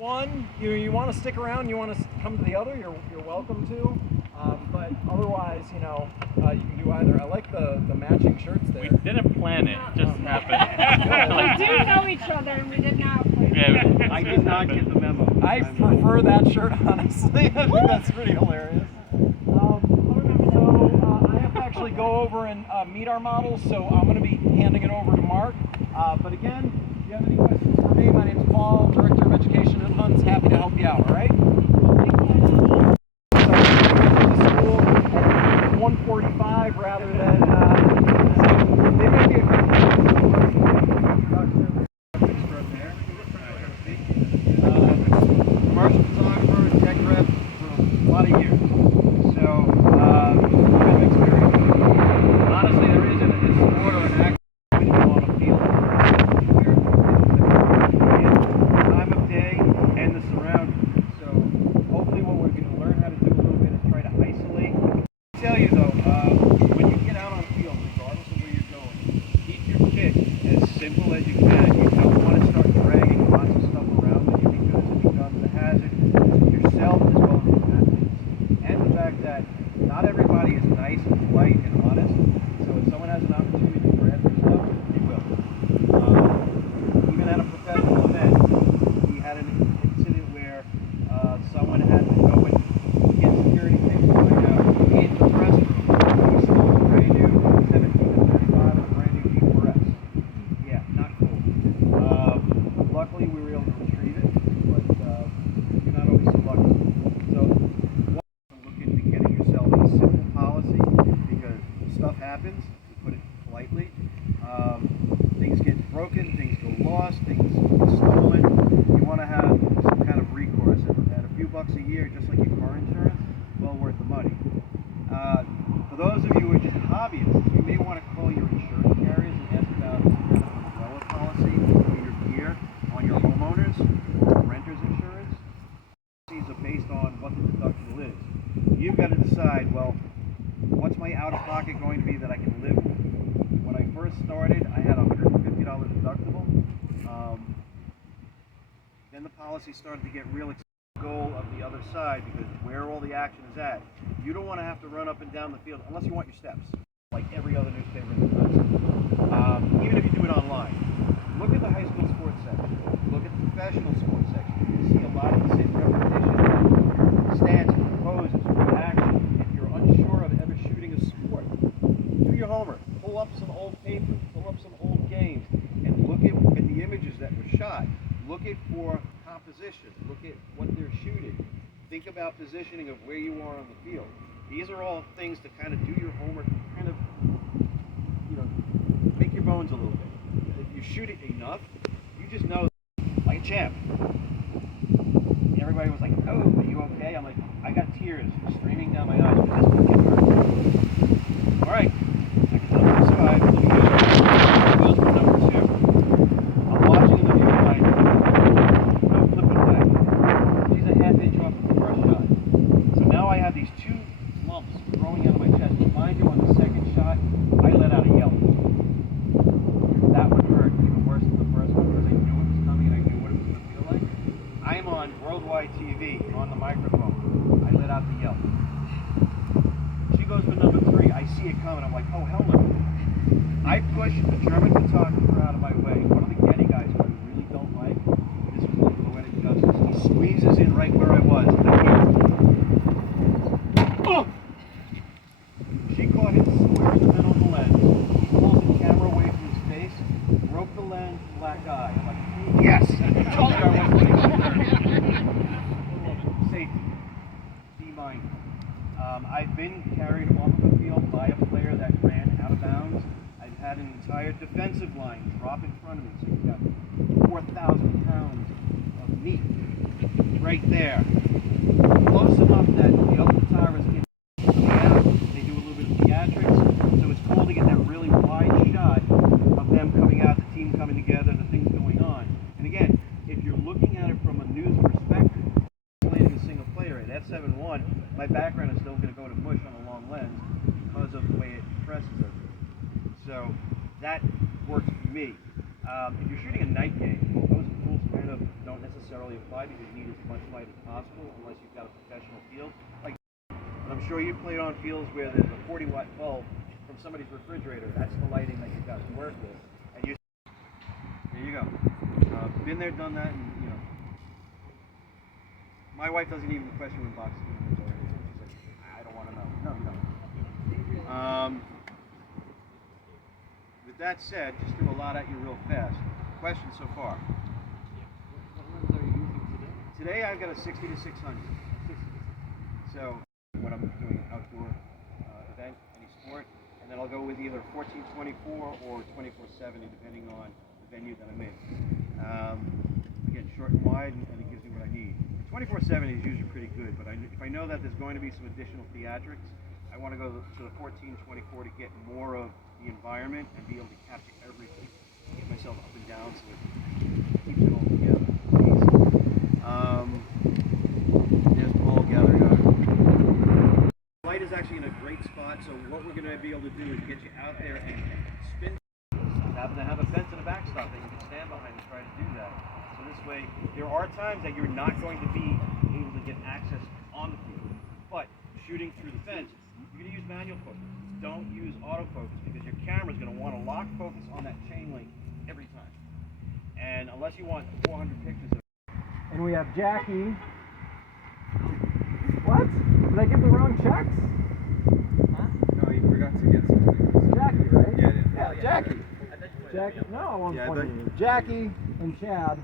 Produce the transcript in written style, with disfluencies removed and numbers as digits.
One, you want to stick around, you want to come to the other, you're welcome to. But otherwise, you can do either. I like the matching shirts there. We didn't plan it; it just happened. We do know each other, and we did not plan it. I did not get the memo. I prefer that shirt, honestly. I think that's pretty hilarious. I have to actually go over and meet our models, so I'm going to be handing it over to Mark. But again, if you have any questions for me, my name's Paul, Director of Education at Hunts. Happy to help you out, all right? So, school at 1:45 rather than, they may be a commercial photographer, tech rep for a lot of years. So, good experience. Honestly, there isn't a sport or an act when you go on a field. Time of day and the surroundings. So, hopefully what we're going to learn how to do a little bit is try to isolate. I'll tell you though, when you get out on a field, regardless of where you're going, keep your kit as simple as you can. You don't want to start dragging lots of stuff around with you because it becomes a hazard to yourself as well as your athletes. And the fact that not everybody is nice and polite and honest. So if someone has an opportunity to grab your stuff, they will. Even at a professional event, we had an incident where someone had to go and get security things going out in the press room. We saw a brand new 17 to 35 and a brand new G4S. Yeah, not cool. Luckily, we were able to retrieve it, but you're not always so lucky. So, look into getting yourself a simple policy because stuff happens, to put it politely. Things get broken, things go lost, things get stolen. You want to have some kind of recourse, and a few bucks a year, just like your car insurance, well worth the money. For those of you who are just hobbyists, you may want to call your insurance carriers and ask about some kind of umbrella policy for your gear on your homeowners or renter's insurance. These are based on what the deductible is. You've got to decide, well, what's my out-of-pocket going to be that I can live with? When I first started, I had a $150 deductible. Then the policy started to get real expensive. Goal of the other side, because where all the action is at, you don't want to have to run up and down the field unless you want your steps, like every other newspaper in the country. Even if you do it online. Look at the high school sports section. Look at the professional sports section. You see a lot of the same repetition, stances, poses, reaction. If you're unsure of ever shooting a sport, do your homework. Pull up some old papers, pull up some old games, and look at the images that were shot. Look at for composition. Look at what they're shooting. Think about positioning of where you are on the field. These are all things to kind of do your homework, kind of, make your bones a little bit. If you shoot it enough, you just know, like a champ. Everybody was like, "Oh, are you okay?" I'm like, I got tears streaming down my eyes. This one get hurt. All right, I can tell you survive. Look at you. Goes for number 2. I'm watching the view behind me. No flipping back. She's a half inch off of the first shot. So now I have these 2 lumps growing out of my chest. Mind you, on the second shot, I let out a yell. That one hurt even worse than the first one because I knew it was coming and I knew what it was going to feel like. I am on worldwide TV on the microphone. I let out the yell. She goes for number 3. I see it coming. I'm like, oh, hell no. I push the German photographer out of my way. One of the Getty guys who I really don't like, this was poetic justice. He squeezes in right where I was. And I went, oh! She caught him square in the middle of the lens. He pulls the camera away from his face, broke the lens, black eye. I'm like, yes! I told you I wasn't Safety. Be mindful. I've been carried off of the field by a player that ran out of bounds. I've had an entire defensive line drop in front of me, so you've got 4,000 pounds of meat right there. Close enough that the other photographers can come out, they do a little bit of theatrics, so it's cool to get that really wide shot of them coming out, the team coming together, the things going on. And again, if you're looking at it from a news perspective, isolating a single player at F7.1, my background is still going to go to mush on a long lens because of the way it presses it. So that works for me. If you're shooting a night game, well, those tools kind of don't necessarily necessarily apply because you need as much light as possible unless you've got a professional field. Like, and I'm sure you played on fields where there's a 40-watt bulb from somebody's refrigerator. That's the lighting that you've got to work with. And you, there you go. Been there, done that, and you know. My wife doesn't even question when boxes are or anything. She's like, I don't want to know. No, you don't. With that said, just threw a lot at you real fast. Questions so far? What lens are you using today? Today I've got a 60 to 600. So when I'm doing an outdoor event, any sport, and then I'll go with either 14-24 or 24-70 depending on the venue that I'm in. Again, short and wide, and it gives me what I need. 24-70 is usually pretty good, but if I know that there's going to be some additional theatrics, I want to go to the 14-24 to get more of the environment and be able to capture everything. Get myself up and down so it keeps it all together. There's Paul gathering up. Light is actually in a great spot, so what we're going to be able to do is get you out there and spin. Happen to have a fence and a backstop that you can stand behind and try to do that. So this way, there are times that you're not going to be able to get access on the field, but shooting through the fence, you're going to use manual focus. Don't use autofocus because your camera's going to want to lock focus on that chain link every time. And unless you want 400 pictures of it. And we have Jackie. What? Did I give the wrong checks? Huh? No, you forgot to get something. Jackie, right? Yeah, I did. Yeah, Jackie. Jackie. No, I wasn't pointing at you. Jackie and Chad